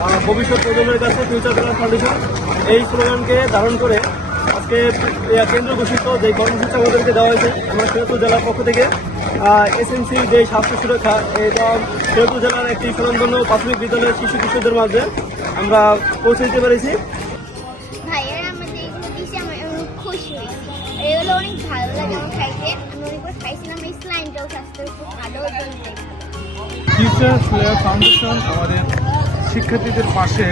ভবিষ্যৎ প্রজন্মের কাছে ফিউচার প্ল্যান ফাউন্ডেশন এই স্লোগানকে ধারণ করে আজকে কেন্দ্র ঘোষিত যে কর্মসূচি আমাদেরকে দেওয়া হয়েছে আমরা সিরাজগঞ্জ জেলার পক্ষ থেকে এসএমসি যে স্বাস্থ্য সুরক্ষা এটা সিরাজগঞ্জ জেলার একটি স্বনামধন্য প্রাথমিক বিদ্যালয়ের শিশু কিশোরদের মাঝে আমরা পৌঁছে দিতে পেরেছি। ভাইয়ারা আমাদের এগুলো দিয়েছে, আমি অনেক খুশি হয়েছি। এগুলো অনেক ভালো লাগে আমার খাইতে। আমি অনেকবার খাইছিলাম, এই স্লাইমটাও স্বাস্থ্যের খুব ভালো ফিউচার প্লেয়ার ফাউন্ডেশন আমাদের শিক্ষার্থীদের পাশে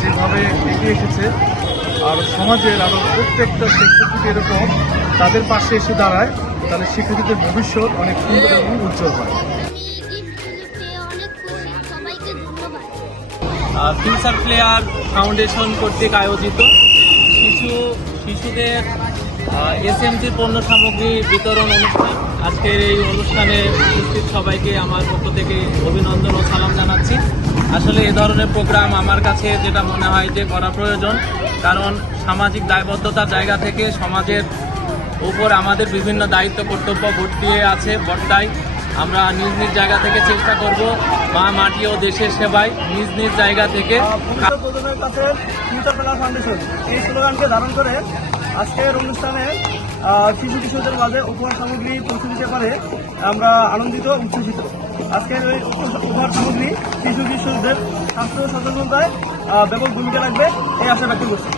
যেভাবে এগিয়ে এসেছে আর সমাজের আরও প্রত্যেকটা সেক্টর থেকে এরকম তাদের পাশে এসে দাঁড়ায়, তাহলে শিক্ষার্থীদের ভবিষ্যৎ অনেক সুন্দর এবং উজ্জ্বল হয়। ফিউচার প্লেয়ার ফাউন্ডেশন কর্তৃক আয়োজিত কিছু শিশুদের এসএমসি পণ্য সামগ্রী বিতরণ অনুষ্ঠান। আজকের এই অনুষ্ঠানে উপস্থিত সবাইকে আমার পক্ষ থেকে অভিনন্দন ও সালাম জানাচ্ছি। আসলে এ ধরনের প্রোগ্রাম আমার কাছে যেটা মনে হয় যে করা প্রয়োজন, কারণ সামাজিক দায়বদ্ধতার জায়গা থেকে সমাজের উপর আমাদের বিভিন্ন দায়িত্ব কর্তব্য বর্তিয়ে আছে বর্তায়। আমরা নিজ নিজ জায়গা থেকে চেষ্টা করব মা মাটি ও দেশের সেবায় নিজ নিজ জায়গা থেকে। প্রজন্মের কাছে ফিউচার প্ল্যান ফাউন্ডেশন এই স্লোগানকে ধারণ করে আজকের অনুষ্ঠানে শিশু কিশোরদের মাঝে উপহার সামগ্রী পৌঁছে দিতে পারে আমরা আনন্দিত উচ্ছ্বসিত। আজকের ওই উপহার সামগ্রী শিশু কিশোরদের স্বাস্থ্য সচেতনতায় ব্যাপক ভূমিকা রাখবে এই আশা ব্যক্ত করছি।